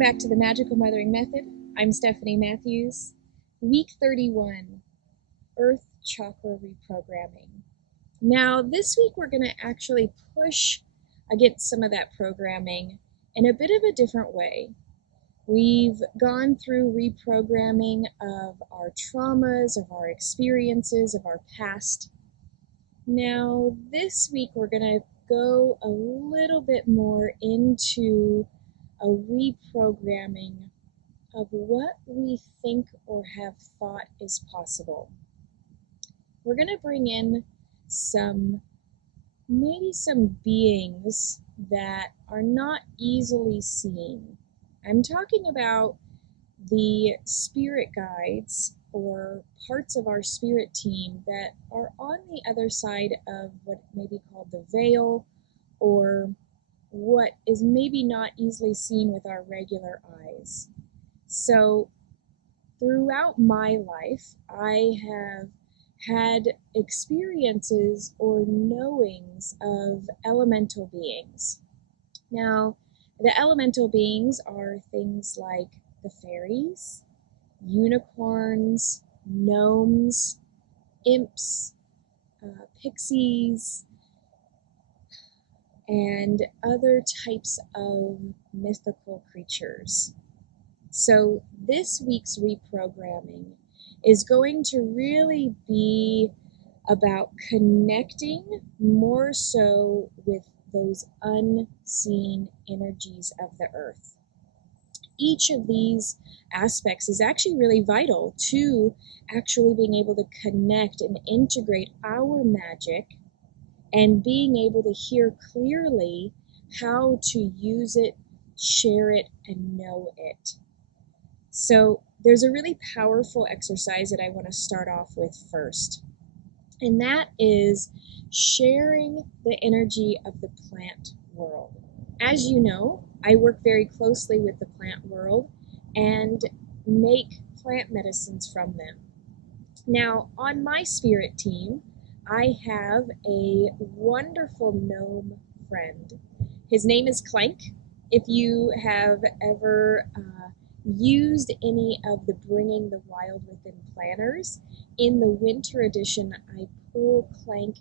back to the Magical Mothering Method. I'm Stephanie Mathews. Week 31, Earth Chakra Reprogramming. Now, this week we're going to actually push against some of that programming in a bit of a different way. We've gone through reprogramming of our traumas, of our experiences, of our past. Now, this week we're going to go a little bit more into a reprogramming of what we think or have thought is possible. We're going to bring in maybe some beings that are not easily seen. I'm talking about the spirit guides or parts of our spirit team that are on the other side of what may be called the veil, or what is maybe not easily seen with our regular eyes. So throughout my life, I have had experiences or knowings of elemental beings. Now, the elemental beings are things like the fairies, unicorns, gnomes, imps, pixies, and other types of mythical creatures. So this week's reprogramming is going to really be about connecting more so with those unseen energies of the earth. Each of these aspects is actually really vital to actually being able to connect and integrate our magic and being able to hear clearly how to use it, share it, and know it. So there's a really powerful exercise that I want to start off with first, and that is sharing the energy of the plant world. As you know, I work very closely with the plant world and make plant medicines from them. Now, on my spirit team, I have a wonderful gnome friend. His name is Clank. If you have ever used any of the Bringing the Wild Within planners, in the winter edition, I pull Clank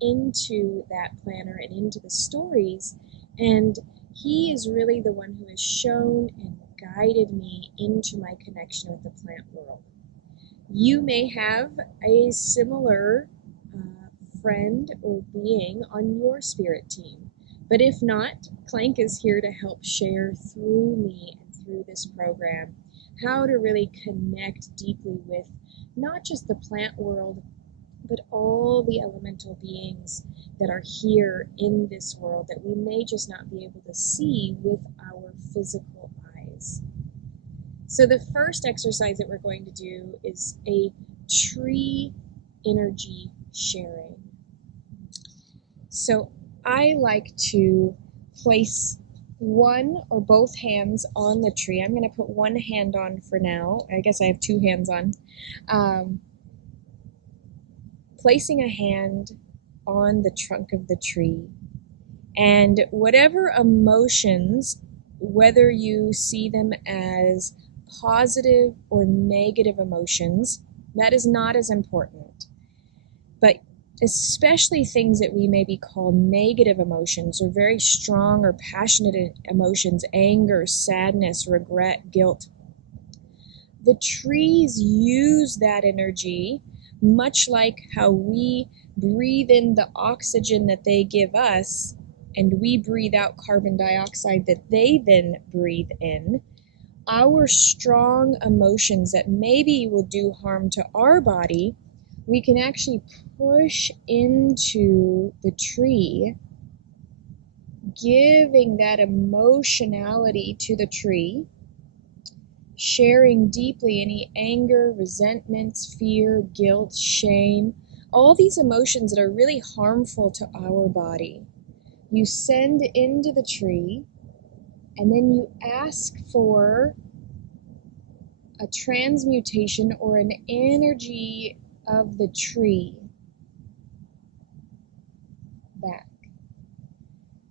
into that planner and into the stories, and he is really the one who has shown and guided me into my connection with the plant world. You may have a similar friend or being on your spirit team, but if not, Clank is here to help share through me and through this program how to really connect deeply with not just the plant world, but all the elemental beings that are here in this world that we may just not be able to see with our physical eyes. So the first exercise that we're going to do is a tree energy sharing. So I like to place one or both hands on the tree. I'm going to put one hand on for now. I guess I have two hands on. Placing a hand on the trunk of the tree, and whatever emotions, whether you see them as positive or negative emotions, that is not as important. But especially things that we maybe call negative emotions or very strong or passionate emotions, anger, sadness, regret, guilt. The trees use that energy much like how we breathe in the oxygen that they give us and we breathe out carbon dioxide that they then breathe in. Our strong emotions that maybe will do harm to our body, we can actually push into the tree, giving that emotionality to the tree, sharing deeply any anger, resentments, fear, guilt, shame, all these emotions that are really harmful to our body. You send into the tree, and then you ask for a transmutation or an energy of the tree back.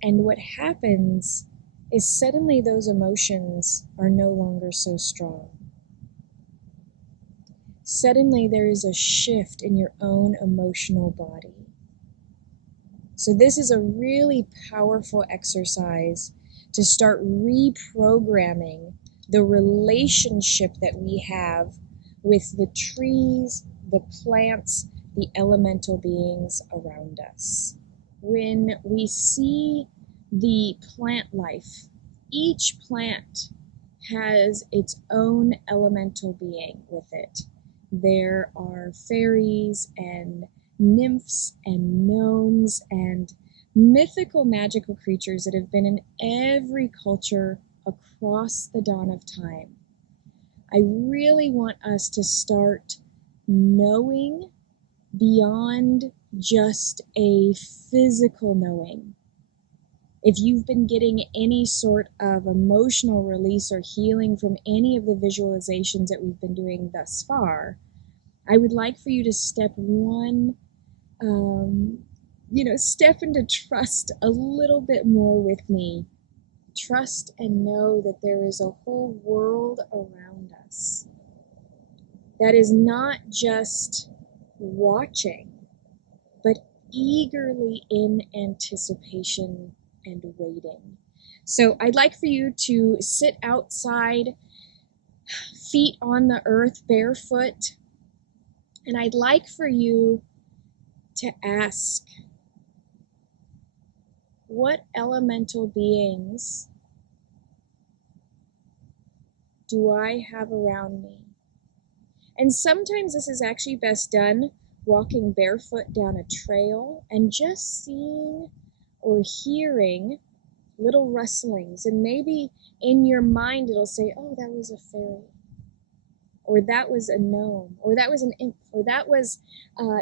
And what happens is suddenly those emotions are no longer so strong. Suddenly there is a shift in your own emotional body. So this is a really powerful exercise to start reprogramming the relationship that we have with the trees, the plants, the elemental beings around us. When we see the plant life, each plant has its own elemental being with it. There are fairies and nymphs and gnomes and mythical magical creatures that have been in every culture across the dawn of time. I really want us to start knowing beyond just a physical knowing. If you've been getting any sort of emotional release or healing from any of the visualizations that we've been doing thus far, I would like for you to step into trust a little bit more with me. Trust and know that there is a whole world around us that is not just watching, but eagerly in anticipation and waiting. So I'd like for you to sit outside, feet on the earth, barefoot, and I'd like for you to ask, what elemental beings do I have around me? And sometimes this is actually best done walking barefoot down a trail and just seeing or hearing little rustlings. And maybe in your mind it'll say, oh, that was a fairy, or that was a gnome, or that was an imp, or that was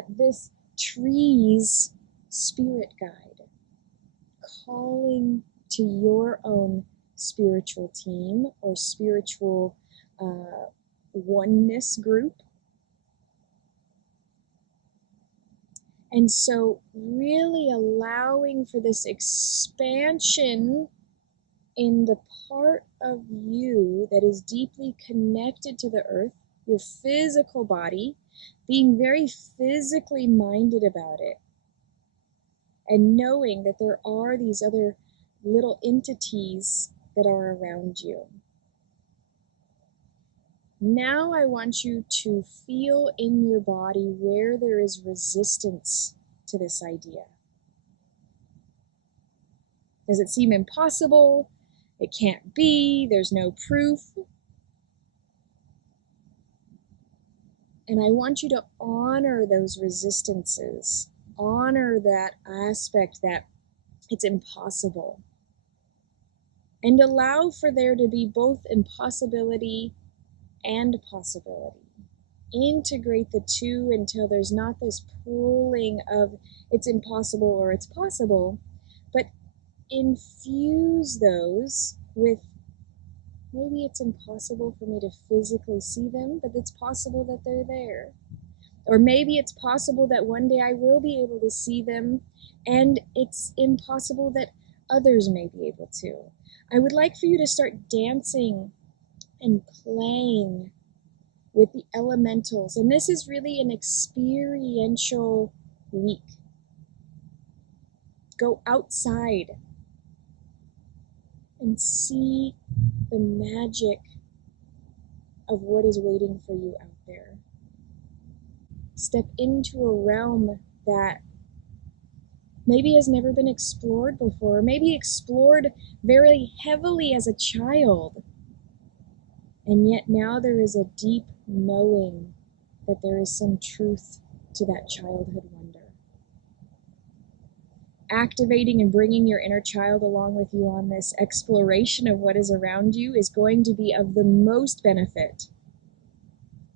this tree's spirit guide calling to your own spiritual team or spiritual oneness group. And so really allowing for this expansion in the part of you that is deeply connected to the earth, your physical body, being very physically minded about it, and knowing that there are these other little entities that are around you. Now I want you to feel in your body where there is resistance to this idea. Does it seem impossible? It can't be. There's no proof. And I want you to honor those resistances. Honor that aspect that it's impossible. And allow for there to be both impossibility and possibility. Integrate the two until there's not this pooling of it's impossible or it's possible, but infuse those with maybe it's impossible for me to physically see them, but it's possible that they're there. Or maybe it's possible that one day I will be able to see them, and it's impossible that others may be able to. I would like for you to start dancing and playing with the elementals. And this is really an experiential week. Go outside and see the magic of what is waiting for you out there. Step into a realm that maybe has never been explored before, or maybe explored very heavily as a child. And yet now there is a deep knowing that there is some truth to that childhood wonder. Activating and bringing your inner child along with you on this exploration of what is around you is going to be of the most benefit.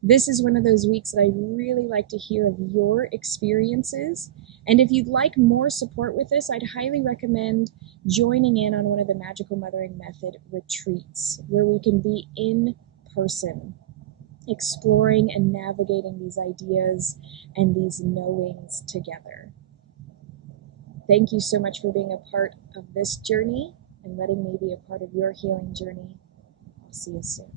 This is one of those weeks that I really like to hear of your experiences. And if you'd like more support with this, I'd highly recommend joining in on one of the Magical Mothering Method retreats where we can be in person, exploring and navigating these ideas and these knowings together. Thank you so much for being a part of this journey. and letting me be a part of your healing journey. I'll see you soon.